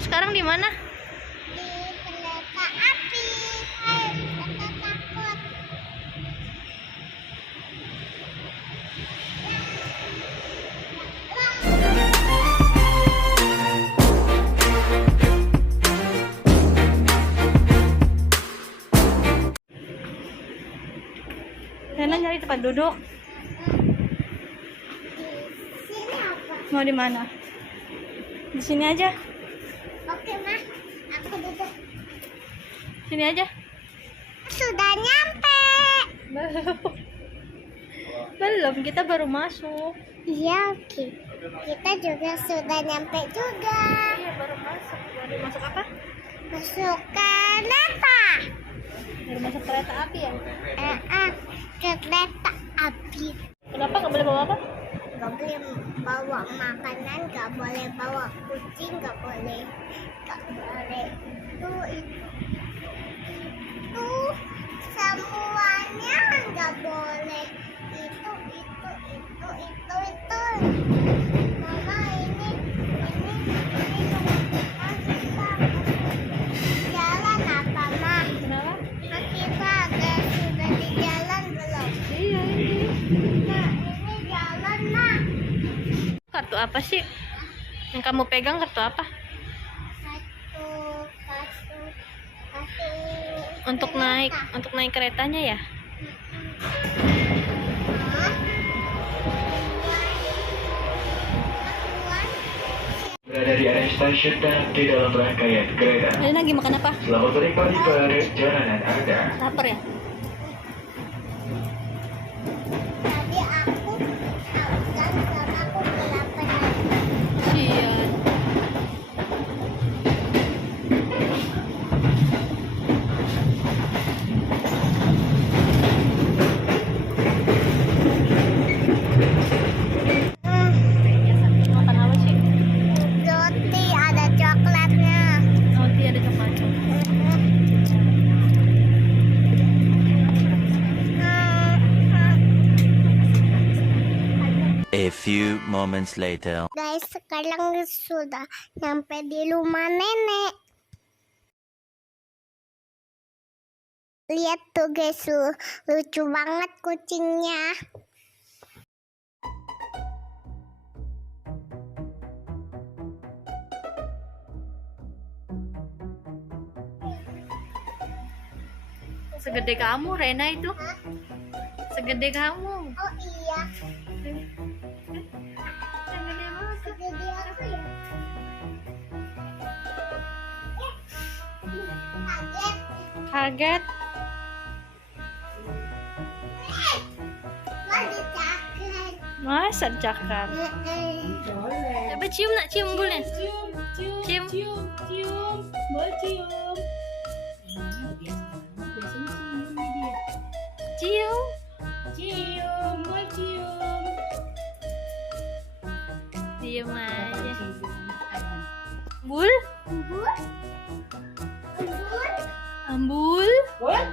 Bunda sekarang di mana? Di kereta api. Kita takut. Rena nyari tempat duduk. Di sini apa? Mau di mana? Di sini aja. Oke, Ma. Aku duduk. Sini aja. Sudah nyampe. Belum, kita baru masuk. Iya, oke. Kita juga sudah nyampe juga. Iya, baru masuk. Baru masuk apa? Masuk kereta. Baru masuk kereta api ya? Kereta api. Kenapa nggak boleh bawa apa? Gak boleh bawa makanan, gak boleh bawa kucing, gak boleh. Itu semuanya gak boleh. Itu. Mama ini jalan apa, Ma? Kenapa? Kita sudah di jalan belum? Iya ini. Nah, ini jalan, Ma. Kartu apa sih? Yang kamu pegang kartu apa? Kartu Untuk naik keretanya ya? Berada di area stasiun dan di dalam rangkaian kereta. Ini lagi makan apa? Selamat menikmati perjalanan Anda. Lapar ya? Tadi aku haus karena aku kelaparan. Sian. Makan apa sih? Roti ada coklatnya. Roti ada coklat. A few moments later. Guys, sekarang sudah nyampe di rumah nenek. Lihat tuh guys, lucu banget kucingnya. Segede kamu, Rena itu. Segede kamu. Oh iya, Segede banget. segede aku ya. Kaget. Kaget. Masih cakep. Masa cakar. Coba cium nak, cium bulnya. Cium. Boleh cium. Cium. Cium, boleh cium. Cium aja. Bul. Embun. Ambul. Boleh?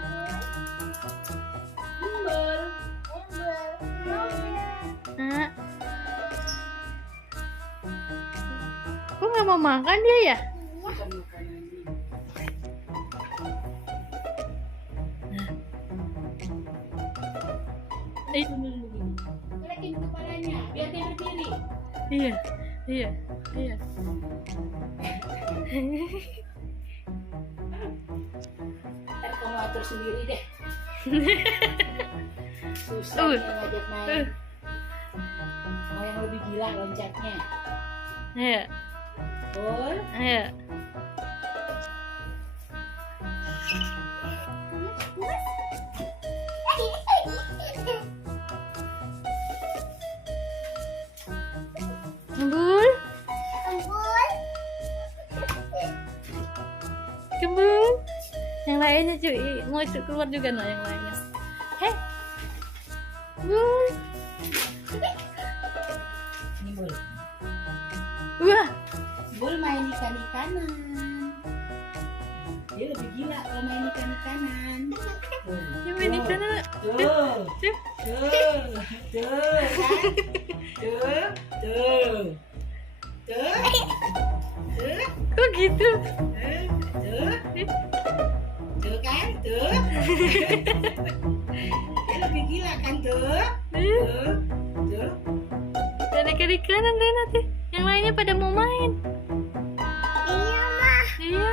Embel. Nah. Kok nggak mau makan dia ya? Gerakin kepalanya, biar dia berdiri. Iya, iya, iya. Ntar kamu atur sendiri deh. Susah nih ngajak main. Mau yang lebih gila loncatnya. Iya, Bol. iya. Ambul, Embun. kembung. Yang lainnya cuy, mau keluar juga nah yang lainnya. Hei, Bul. Ini Bol. Wah, Bol main ikan-ikanan. Dia lebih gila kalau main ikan-ikanan. yang main ikan anak. Tuh. Tuh. Tuh, tuh, kan? Tuh. Tuh. Kok gitu? Dia lebih gila kan tuh. Tuh. Ada kiri kanan Rena tuh. Yang lainnya pada mau main. Iya mah. Iya.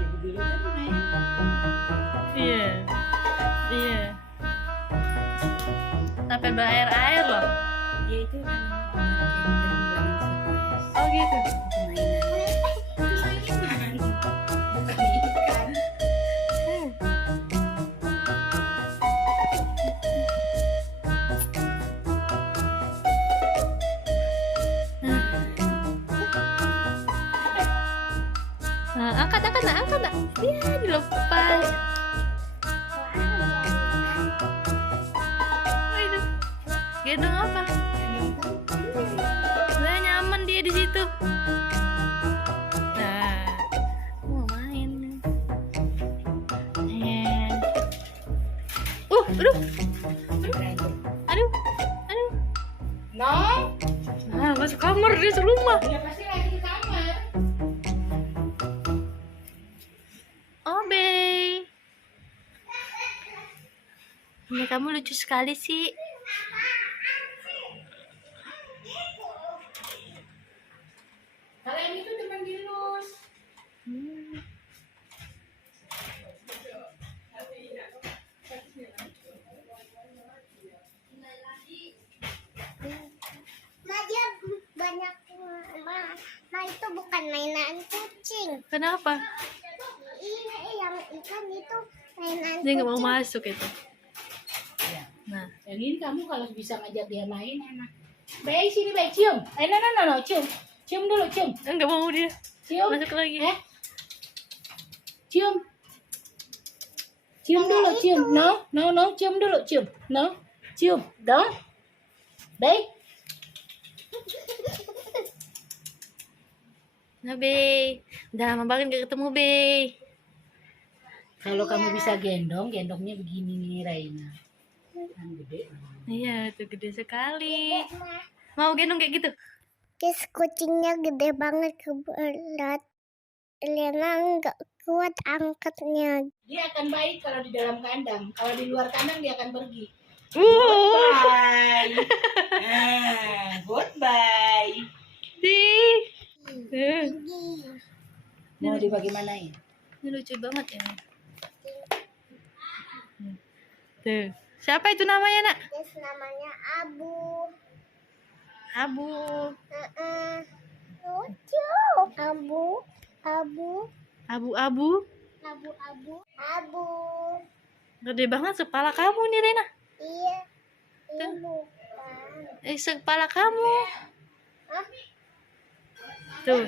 Jadi dulu kan main. Iya. Iya. Sampai berair-air loh. Dia itu kan hilangin stres. Oh gitu. Mainan. Bukan ikan. Nah, angkat nak. Iya, dilepas. Waduh. Gendong apa? Nah, nyaman dia di situ. Nah, mau main. Aduh. No. Nah, masuk kamar dia serumah. Dia pasti lagi di kamar. Obe. Ya, kamu lucu sekali sih. Kalau yang itu teman dilus. Nah dia banyak nah itu bukan mainan kucing. Kenapa? Iya yang ikan itu mainan Dia nggak mau kucing. masuk itu. Ya. Nah, Jadi kamu kalau bisa ngajak dia main enak. Baik sini baik cium. No, cium. Cium dulu cium. nggak mau dia. Cium. Masuk lagi. Cium. Cium dulu cium. No, cium dulu cium. No. Cium. Dong. Baik. Nah, Be. Udah lama banget gak ketemu, Be. Kalau kamu bisa gendongnya begini nih Raina. Kan gede. Iya, itu gede sekali. Mau gendong kayak gitu? Guys, kucingnya gede banget keberat. Lena nggak kuat angkatnya. Dia akan baik kalau di dalam kandang. Kalau di luar kandang dia akan pergi. Bye. Goodbye. Mau dibagaimanain? Ini lucu banget ya. Tuh. Siapa itu namanya, Nak? Guys, namanya Abu. Abu. Lucu. Abu. Abu-abu. Abu. Gede banget kepala kamu nih, Rena. Iya. Tuh. Bukan. Kepala kamu. Hah? Tuh.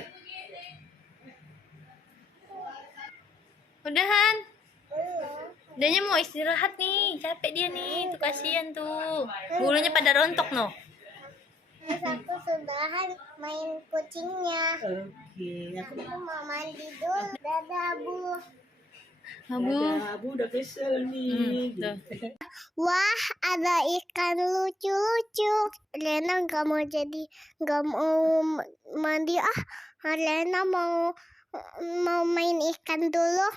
Udahan. Dianya mau istirahat nih, capek dia nih, tuh kasihan tuh. Bulunya pada rontok no. Terus aku sudahan main kucingnya. Oke. Aku mau mandi dulu. Dadah, Bu. Abu. Abu udah kesel nih. Tuh. Wah, ada ikan lucu-lucu. Lena nggak mau mandi. Lena mau main ikan dulu.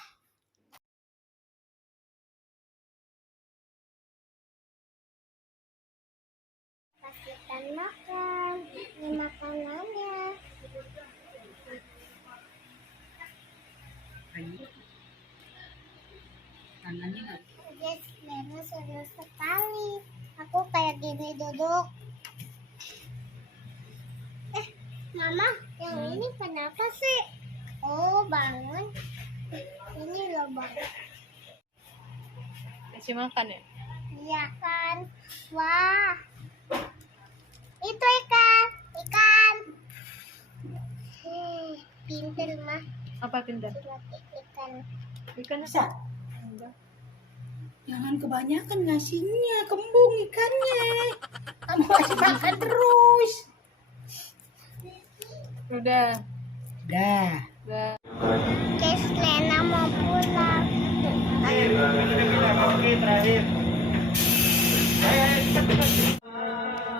Kasihkan makan. Ini makanannya. Tangannya nggak. Yes, Lena seru sekali. Aku kayak gini duduk. Mama, yang ini kenapa sih? Oh, bangun. Ini loh, Bang. Kasih makan ya? Iya kan? Wah. Itu ikan. Pinter mah. Apa pintar? Ikan. Ikan Bisa? Jangan kebanyakan ngasihnya, kembung ikannya. Kamu kasih makan terus. Udah. Dah. Guys, Lena mau pulang.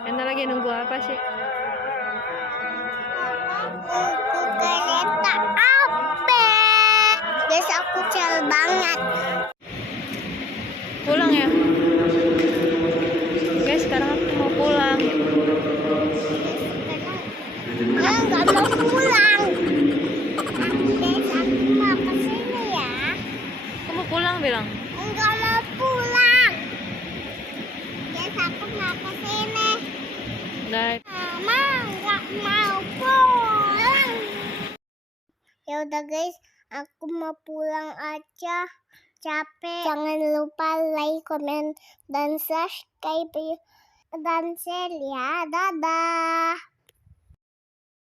Enak lagi nunggu apa sih? Kereta api. guys, aku cel banget. Pulang ya. Guys, sekarang aku mau pulang. Nggak mau pulang. Guys, aku mau ke sini ya. Kamu pulang bilang. Nggak mau pulang. Guys, aku mau ke sini. Udah. Mama nggak mau pulang. Ya udah guys, aku mau pulang aja. Capek. Jangan lupa like, comment, dan subscribe dan share ya. Dadah.